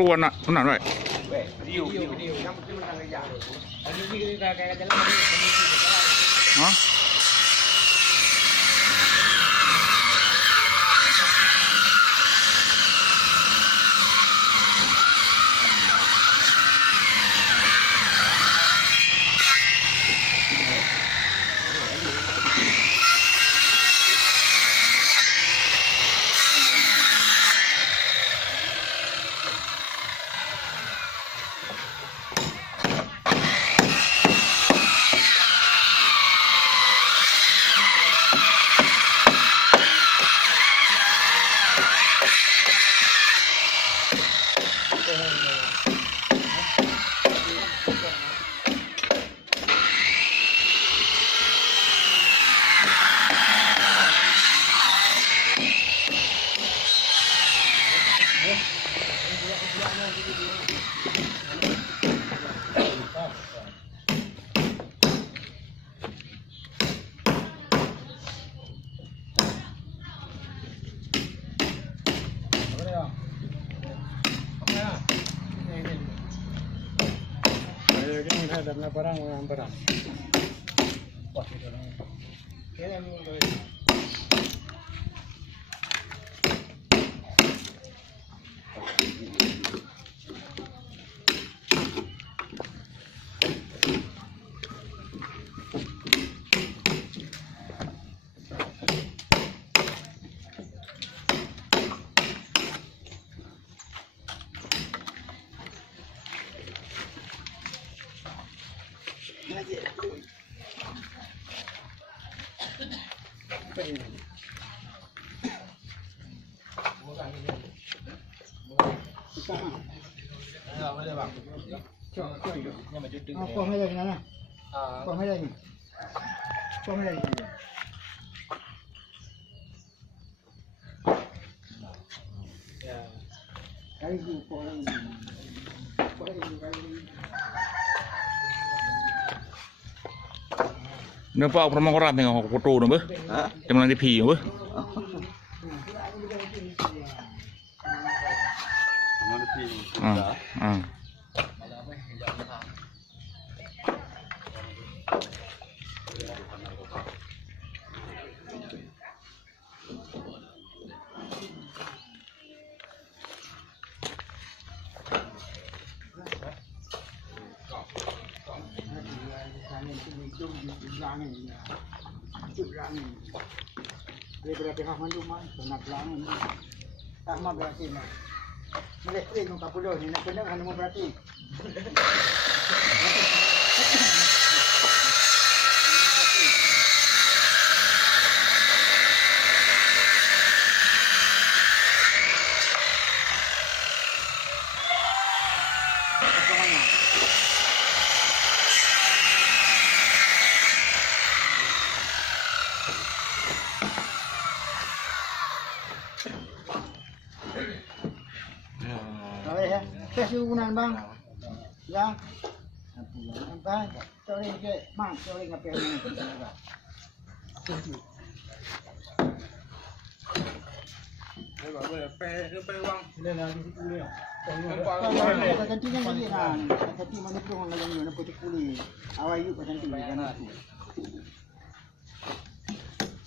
tuan nak nak right. Diu. Yang penting menang kerja. Ini kayak jalan Hah? Ada barang. Kau mai lagi mana? Kau mai lagi. Ya. Kali tu kau lagi. Nampak perempuan koran tengok foto tu ber. Tengok nanti pi ber. Dia berarti hak manduman, nak langin. Tak mah berarti mah. Melestri nu kapulo ni nak kena kan mau berarti. Gunan bang, ya, bang, sorry ke, mak, sorry ngapain ni? Kecantikan lagi kan, kecantik mana pun orang yang nak putih kulit, awak you kecantik kan aku.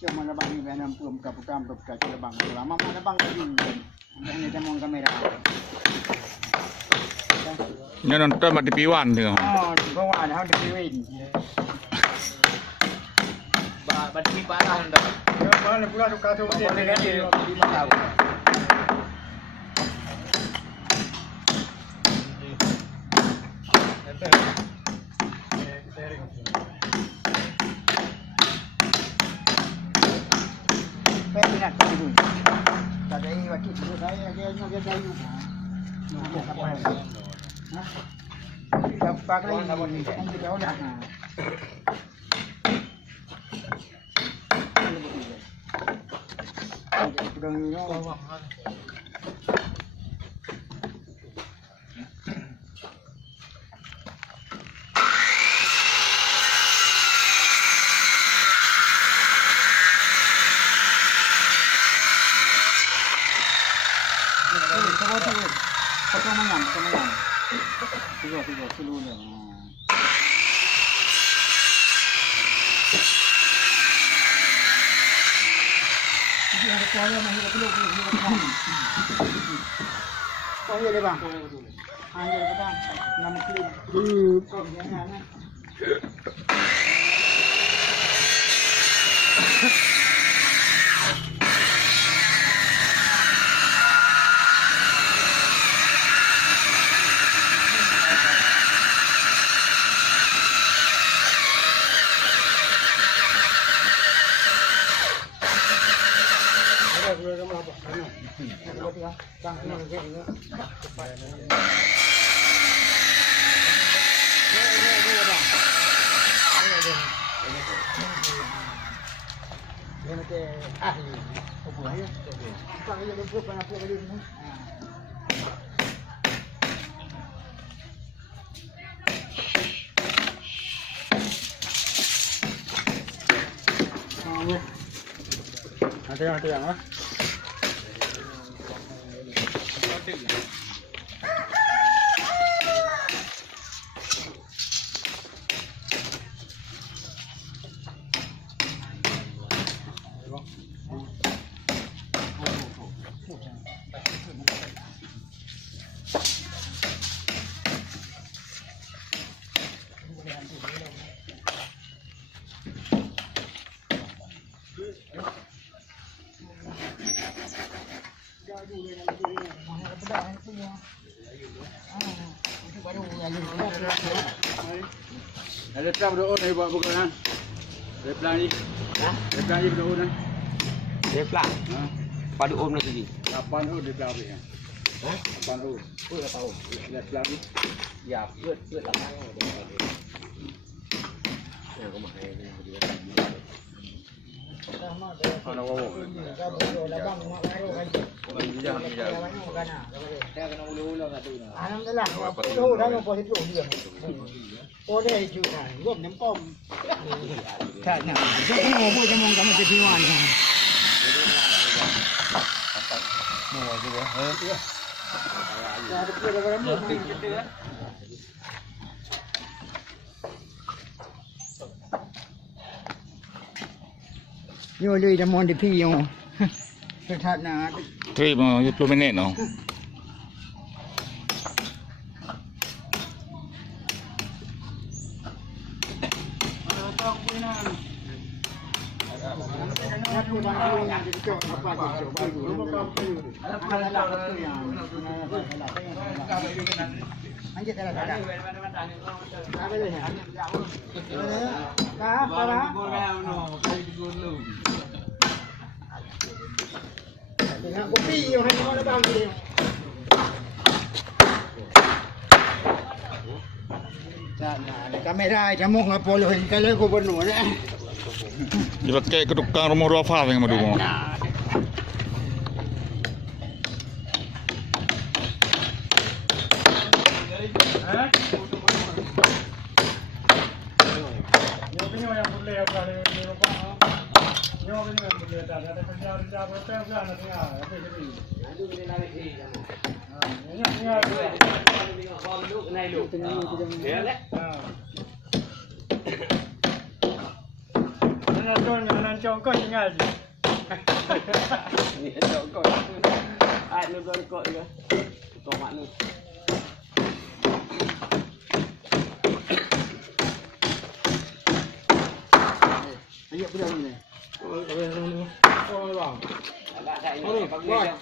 Cuma labang ni benar buka labang, lama mana bang tadi, hanya tembong kamera. Nya nonton mat di piwan tengok. Oh, di bawah ada di piwin. Badi parah ndak. Ya, mana pula tu kata dia dia 5 tahun. Peminat dulu. Tadi waktu dulu saya dia kayu. Dapat lagi kan kita udah. Pertama seluruhnya. Jadi ada kuala masih ada belum. Oh iya deh bang. Hanya petang 6 klip. Oh jangan. Ada yang lah. Ada plan berdoa ni buat bukan kan? Ada plan ni. Ada plan ni berdoa kan? Dia plan. Padu om nak pergi. Kapan tu dia plan ni? Kapan tu? Aku dah tahu. Dia plan ni. Ya, buat lapang. Ya, kau makan ni dia. Ana wawo. Alhamdulillah. Ulu dah lepas itu dia. Boleh juga. Gom nyempom. Tak nak. Jadi mau buat jamu kamu kejiwan. Mau juga. Ada pula dalam kita ya. Yo lui da mon di pi yo. Thật là 3 minutes no. kopi yang hanya mana bang ni. Kamera jamu ngapolo kalau gubernur ni. Dipakai ke tukang rumah Rafa yang madu mo. Nanti kau ingat je. Ni kau. Ai lu kau juga. Kau mak lu. Ayo pulang ni. Oh, bang.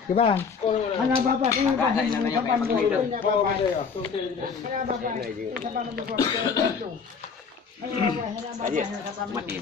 Ke bang? Ana bapa ni kapan dulu? Kapan dia? Ana bapa. Kapan dulu? Ana bapa. Mati.